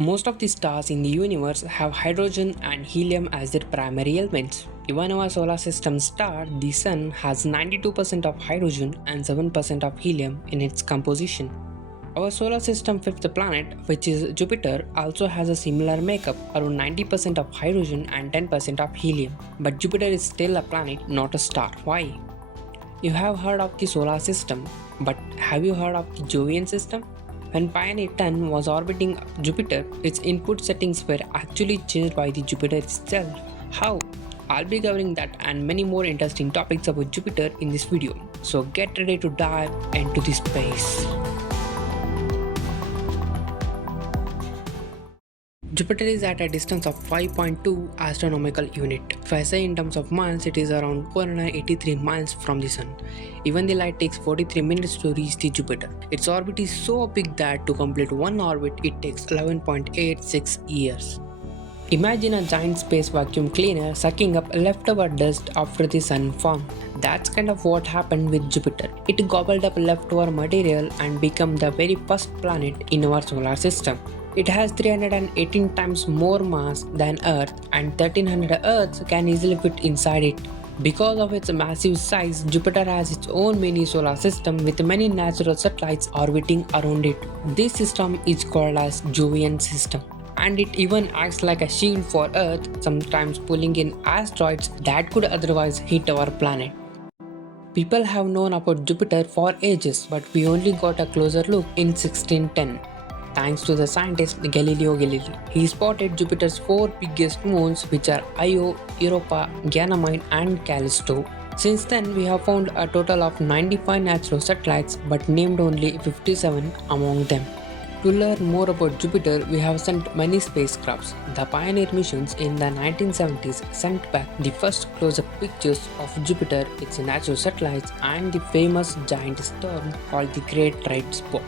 Most of the stars in the universe have hydrogen and helium as their primary elements. Even our solar system star, the Sun, has 92% of hydrogen and 7% of helium in its composition. Our solar system fifth planet, which is Jupiter, also has a similar makeup, around 90% of hydrogen and 10% of helium. But Jupiter is still a planet, not a star. Why? You have heard of the solar system, but have you heard of the Jovian system? When Pioneer 10 was orbiting Jupiter, its input settings were actually changed by the Jupiter itself. How? I'll be covering that and many more interesting topics about Jupiter in this video. So get ready to dive into the space. Jupiter is at a distance of 5.2 astronomical unit. If I say in terms of miles, it is around 483 miles from the Sun. Even the light takes 43 minutes to reach the Jupiter. Its orbit is so big that to complete one orbit, it takes 11.86 years. Imagine a giant space vacuum cleaner sucking up leftover dust after the Sun formed. That's kind of what happened with Jupiter. It gobbled up leftover material and became the very first planet in our solar system. It has 318 times more mass than Earth, and 1300 Earths can easily fit inside it. Because of its massive size, Jupiter has its own mini solar system with many natural satellites orbiting around it. This system is called as Jovian system, and it even acts like a shield for Earth, sometimes pulling in asteroids that could otherwise hit our planet. People have known about Jupiter for ages, but we only got a closer look in 1610. Thanks to the scientist Galileo Galilei. He spotted Jupiter's four biggest moons, which are Io, Europa, Ganymede and Callisto. Since then, we have found a total of 95 natural satellites but named only 57 among them. To learn more about Jupiter, we have sent many spacecrafts. The Pioneer missions in the 1970s sent back the first close-up pictures of Jupiter, its natural satellites and the famous giant storm called the Great Red Spot.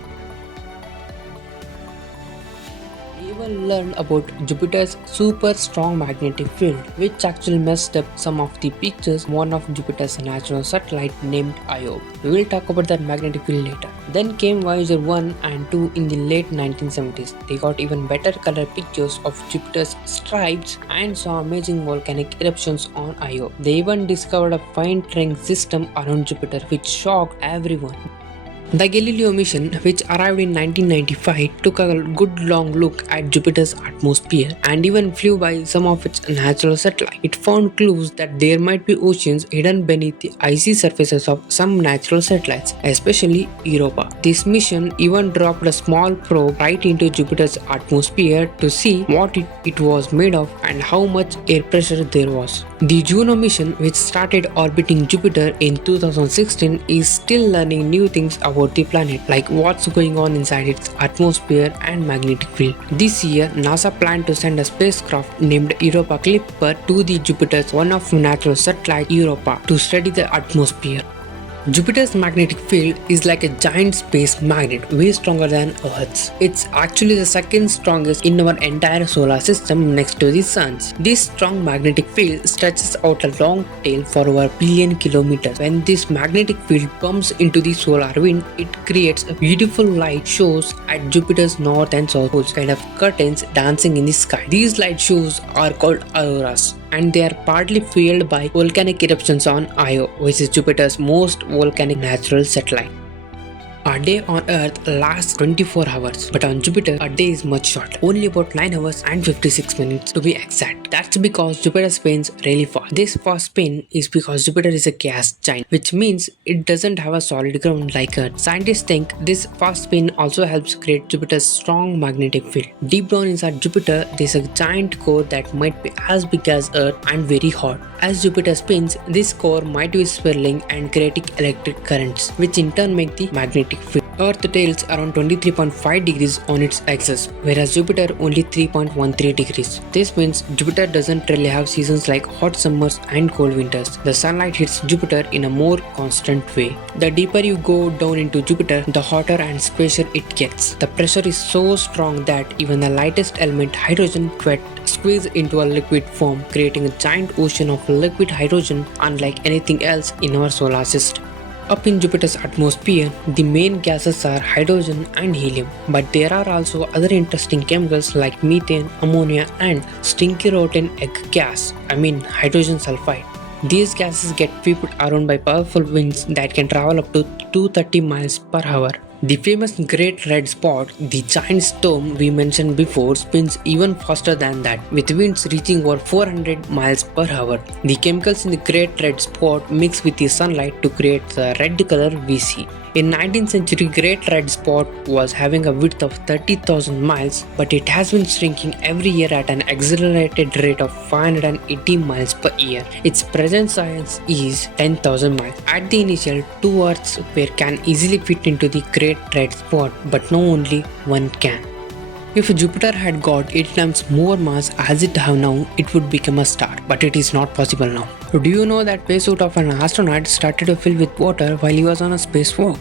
We even learned about Jupiter's super strong magnetic field, which actually messed up some of the pictures of one of Jupiter's natural satellite named Io. We will talk about that magnetic field later. Then came Voyager 1 and 2 in the late 1970s. They got even better color pictures of Jupiter's stripes and saw amazing volcanic eruptions on Io. They even discovered a faint ring system around Jupiter, which shocked everyone. The Galileo mission, which arrived in 1995, took a good long look at Jupiter's atmosphere and even flew by some of its natural satellites. It found clues that there might be oceans hidden beneath the icy surfaces of some natural satellites, especially Europa. This mission even dropped a small probe right into Jupiter's atmosphere to see what it was made of and how much air pressure there was. The Juno mission, which started orbiting Jupiter in 2016, is still learning new things about the planet, like what's going on inside its atmosphere and magnetic field. This year, NASA planned to send a spacecraft named Europa Clipper to the Jupiter's one of natural satellite Europa to study the atmosphere. Jupiter's magnetic field is like a giant space magnet, way stronger than Earth's. It's actually the second strongest in our entire solar system next to the Sun's. This strong magnetic field stretches out a long tail for over a billion kilometers. When this magnetic field bumps into the solar wind, it creates a beautiful light shows at Jupiter's north and south poles, kind of curtains dancing in the sky. These light shows are called auroras, and they are partly fueled by volcanic eruptions on Io, which is Jupiter's most volcanic natural satellite. A day on Earth lasts 24 hours, but on Jupiter, a day is much shorter, only about 9 hours and 56 minutes to be exact. That's because Jupiter spins really fast. This fast spin is because Jupiter is a gas giant, which means it doesn't have a solid ground like Earth. Scientists think this fast spin also helps create Jupiter's strong magnetic field. Deep down inside Jupiter, there's a giant core that might be as big as Earth and very hot. As Jupiter spins, this core might be swirling and creating electric currents, which in turn make the magnetic field. Earth tilts around 23.5 degrees on its axis, whereas Jupiter only 3.13 degrees. This means Jupiter doesn't really have seasons like hot summers and cold winters. The sunlight hits Jupiter in a more constant way. The deeper you go down into Jupiter, the hotter and spacier it gets. The pressure is so strong that even the lightest element, hydrogen, squeeze into a liquid form, creating a giant ocean of liquid hydrogen unlike anything else in our solar system. Up in Jupiter's atmosphere, the main gases are hydrogen and helium, but there are also other interesting chemicals like methane, ammonia, and stinky rotten egg gas, hydrogen sulfide. These gases get swept around by powerful winds that can travel up to 230 miles per hour. The famous Great Red Spot, the giant storm we mentioned before, spins even faster than that, with winds reaching over 400 miles per hour. The chemicals in the Great Red Spot mix with the sunlight to create the red color we see. In 19th century, Great Red Spot was having a width of 30,000 miles, but it has been shrinking every year at an accelerated rate of 580 miles per year. Its present size is 10,000 miles. At the initial, two Earths can easily fit into the Great Red Spot, but now only one can. If Jupiter had got 8 times more mass as it have now, it would become a star, but it is not possible now. Do you know that spacesuit of an astronaut started to fill with water while he was on a spacewalk?